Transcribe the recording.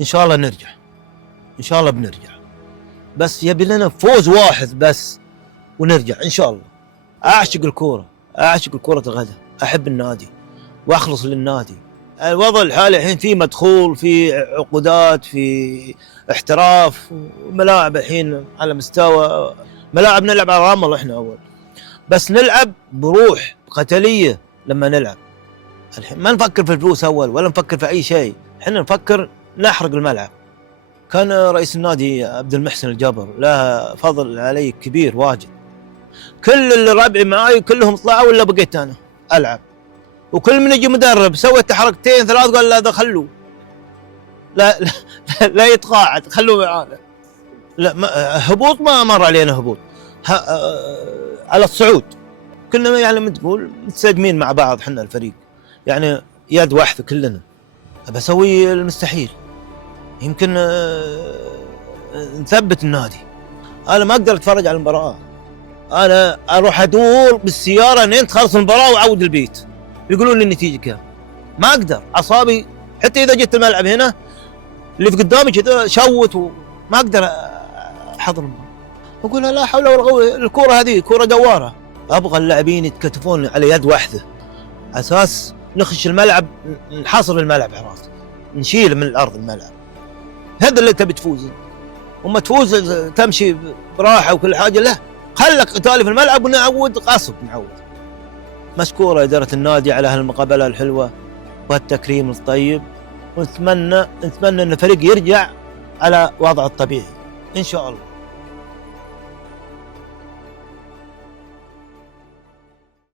ان شاء الله نرجع، ان شاء الله بنرجع، بس يبي لنا فوز واحد بس ونرجع ان شاء الله. اعشق الكوره، اعشق كرة القدم، احب النادي واخلص للنادي. الوضع الحالي الحين في مدخول، في عقودات، في احتراف، ملاعب الحين على مستوى ملاعب نلعب على رمل احنا اول، بس نلعب بروح قتاليه لما نلعب. الحين ما نفكر في الفلوس اول ولا نفكر في اي شيء، احنا نفكر نحرق الملعب. كان رئيس النادي عبد المحسن الجابر له فضل علي كبير واجد، كل اللي ربعي معاي كلهم طلعوا ولا بقيت انا العب، وكل من يجي مدرب سويت حركتين ثلاث قال لا خلوه، لا لا, لا يتقاعد، خلوه معانا. لا هبوط ما مر علينا هبوط، على الصعود كنا يعني من تقول متساجمين مع بعض، حنا الفريق يعني يد واحده كلنا. بسوي المستحيل يمكن نثبت النادي. انا ما اقدر اتفرج على المباراه، انا اروح ادور بالسياره لين تخلص المباراه واعود البيت، يقولون لي النتيجه كام، ما اقدر، اعصابي حتى اذا جيت الملعب هنا اللي في قدامي كذا شوت وما اقدر احضر المباراه. اقول لا حول ولا قوه، الكوره هذه كوره دواره، ابغى اللاعبين يتكتفون على يد واحده اساس نخش الملعب، نحاصر الملعب حراس، نشيل من الارض الملعب. هذا اللي تبي تفوز، وما تفوز تمشي براحه وكل حاجه، لا خلك قتالي في الملعب ونعود غصب نعود. مشكوره اداره النادي على هالمقابله الحلوه والتكريم الطيب، ونتمنى ان الفريق يرجع على وضعه الطبيعي ان شاء الله.